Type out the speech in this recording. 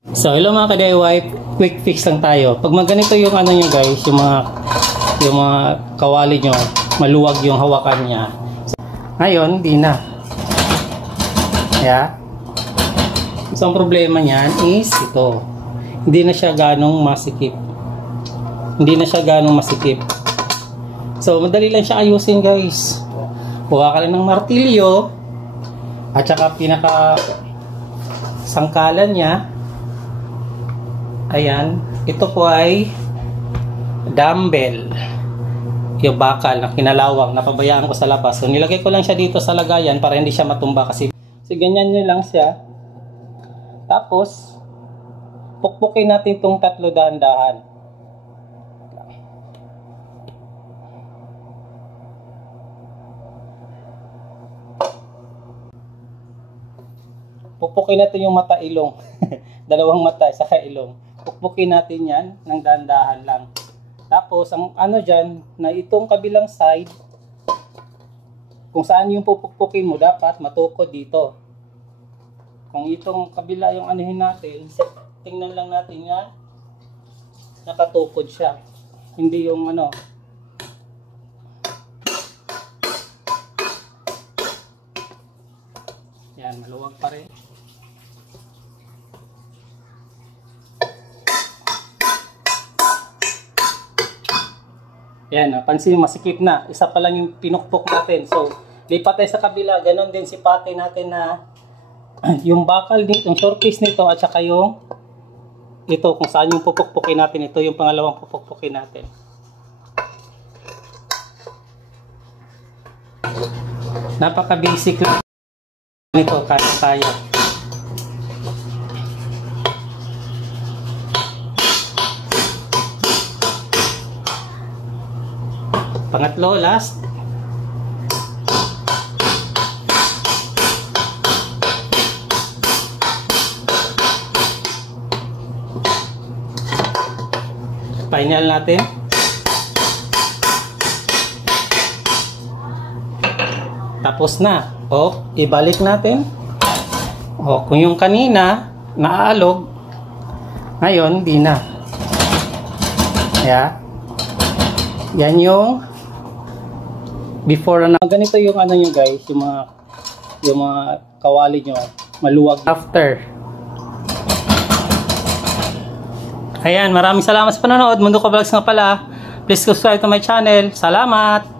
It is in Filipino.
So hello mga ka-DIY, quick fix lang tayo. Pag maganito yung ano nyo guys, yung mga kawali nyo, maluwag yung hawakan niya. Ngayon, di na. Yeah. So ang problema niyan is ito. Hindi na siya ganong masikip. So madali lang siya ayusin guys. Kuha ka lang ng martilyo at saka pinaka sangkalan niya. Ayan, ito po ay dumbbell, yung bakal na kinalawang, napabayaan ko sa labas. So nilagay ko lang siya dito sa lagayan para hindi siya matumba kasi ganyan nyo lang siya. Tapos pukpukin natin itong tatlo dahan-dahan. Pukpukin natin yung mata ilong. Dalawang mata, saka ilong. Pukpukin natin yan ng dahan-dahan lang. Tapos, ang ano dyan, na itong kabilang side, kung saan yung pupukpukin mo, dapat matukod dito. Kung itong kabila yung anuhin natin, tingnan lang natin yan, nakatukod siya. Hindi yung ano. Yan, maluwag pa rin. Yan, napansin, masikip na. Isa pa lang yung pinukpok natin. So, lipat tayo sa kabila. Ganon din si pate natin na yung bakal dito, yung short piece nito, at saka yung ito, kung saan yung pupukpukin natin. Ito yung pangalawang pupukpukin natin. Napaka-basic lang nito, kaya. Pangatlo, last. Final natin. Tapos na. O, ibalik natin. O, kung yung kanina, naaalog, ngayon, di na. Yeah. Yan yung before na ganito yung ano nyo guys, yung mga kawali nyo, maluwag after. Ayan, maraming salamat sa panonood. Mundo Ka Vlogs nga pala. Please subscribe to my channel. Salamat!